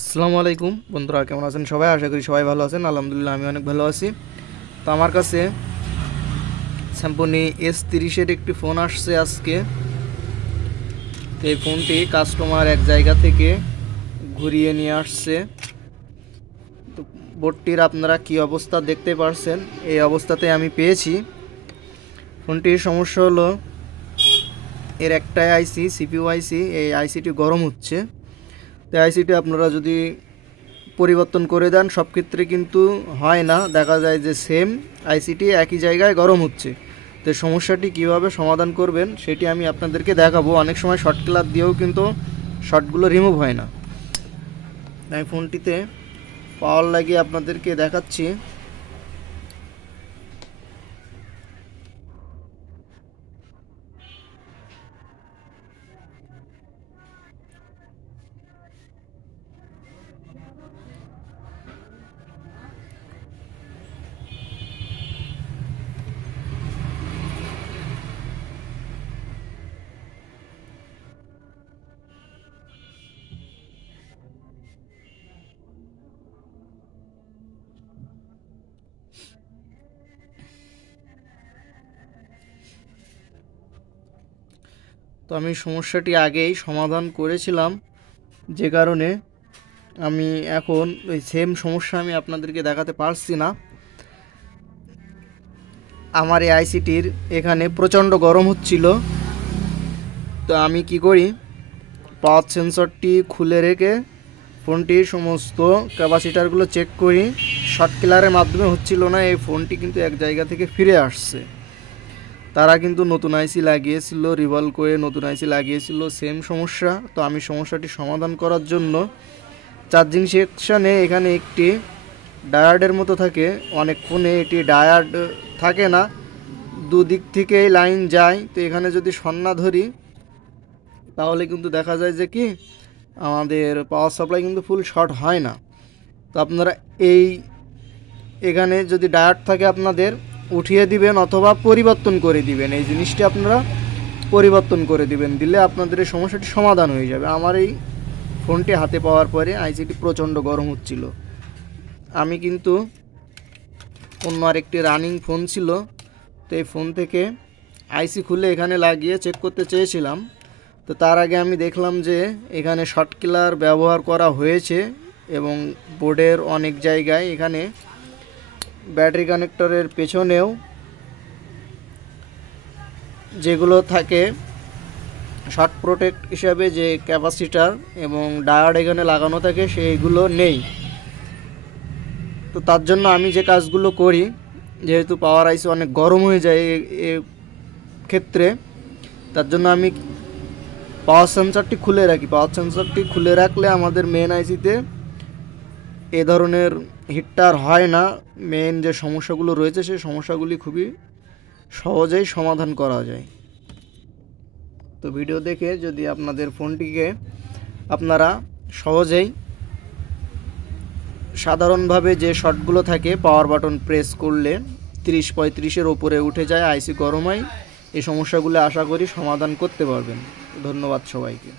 আসসালামু আলাইকুম বন্ধুরা, কেমন আছেন সবাই? আশা করি সবাই ভালো আছেন। আলহামদুলিল্লাহ আমি অনেক ভালো আছি। তো আমার কাছে স্যামসং S30-এর একটি ফোন আসছে আজকে। তো এই ফোনটি কাস্টমার এক জায়গা থেকে ঘুরিয়ে নিয়ে আসছে। তো বোর্ডটির আপনারা কি অবস্থা দেখতে পারছেন, এই অবস্থাতে আমি পেয়েছি। ফোনটির সমস্যা হলো এর একটাই আইসি, সিপিইউ আইসি, এই আইসিটি গরম হচ্ছে। তো আইসিটি আপনারা যদি পরিবর্তন করে দেন, সব ক্ষেত্রে কিন্তু হয় না, দেখা যায় যে সেম আইসিটি একই জায়গায় গরম হচ্ছে। তো সমস্যাটি কিভাবে সমাধান করবেন সেটি আমি আপনাদেরকে দেখাবো। অনেক সময় শর্ট ক্লাব দিয়েও কিন্তু শর্টগুলো রিমুভ হয় না। আমি ফোনটিতে পাওয়ার লাগিয়ে আপনাদেরকে দেখাচ্ছি। তো আমি সমস্যাটি আগেই সমাধান করেছিলাম, যে কারণে আমি এখন ওই সেম সমস্যা আমি আপনাদেরকে দেখাতে পারছি না। আমার এই আইসিটির এখানে প্রচণ্ড গরম হচ্ছিল। তো আমি কি করি, পাওয়ার সেন্সরটি খুলে রেখে ফোনটির সমস্ত ক্যাপাসিটারগুলো চেক করি। শর্ট কিলারের মাধ্যমে হচ্ছিল না, এই ফোনটি কিন্তু এক জায়গা থেকে ফিরে আসছে। তারা কিন্তু নতুন আইসি লাগিয়েছিল, রিভলভ করে নতুন আইসি লাগিয়েছিল, সেম সমস্যা। তো আমি সমস্যাটি সমাধান করার জন্য চার্জিং সেকশানে এখানে একটি ডায়ার্ডের মতো থাকে, অনেক ফোনে এটি ডায়ার্ড থাকে না, দুদিক থেকেই লাইন যায়। তো এখানে যদি সন্না ধরি তাহলে কিন্তু দেখা যায় যে কি আমাদের পাওয়ার সাপ্লাই কিন্তু ফুল শর্ট হয় না। তো আপনারা এখানে যদি ডায়োড থাকে আপনাদের উঠিয়ে দিবেন অথবা পরিবর্তন করে দিবেন। এই জিনিসটি আপনারা পরিবর্তন করে দিবেন, দিলে আপনাদের এই সমস্যাটি সমাধান হয়ে যাবে। আমার এই ফোনটি হাতে পাওয়ার পরে আইসিটি প্রচণ্ড গরম হচ্ছিল। আমি কিন্তু অন্য আরেকটি রানিং ফোন ছিল, তো এই ফোন থেকে আইসি খুলে এখানে লাগিয়ে চেক করতে চেয়েছিলাম। তো তার আগে আমি দেখলাম যে এখানে শর্ট কিলার ব্যবহার করা হয়েছে এবং বোর্ডের অনেক জায়গায় এখানে ব্যাটারি কানেক্টরের পেছনেও যেগুলো থাকে শর্ট প্রোটেক্ট হিসাবে, যে ক্যাপাসিটার এবং ডায়োড এখানে লাগানো থাকে, সেইগুলো নেই। তো তার জন্য আমি যে কাজগুলো করি, যেহেতু পাওয়ার আইসি অনেক গরম হয়ে যায় এ ক্ষেত্রে, তার জন্য আমি পাওয়ার সেন্সরটি খুলে রাখি। পাওয়ার সেন্সরটি খুলে রাখলে আমাদের মেন আইসিতে এ ধরনের হিটটা হয় না। মেন যে সমস্যাগুলো রয়েছে সেই সমস্যাগুলি খুবই সহজেই সমাধান করা যায়। তো ভিডিও দেখে যদি আপনাদের ফোনটিকে আপনারা সহজেই সাধারণভাবে যে শর্টগুলো থাকে পাওয়ার বাটন প্রেস করলে 30-35-এর ওপরে উঠে যায়, আইসি গরম হয়, এই সমস্যাগুলো আশা করি সমাধান করতে পারবেন। ধন্যবাদ সবাইকে।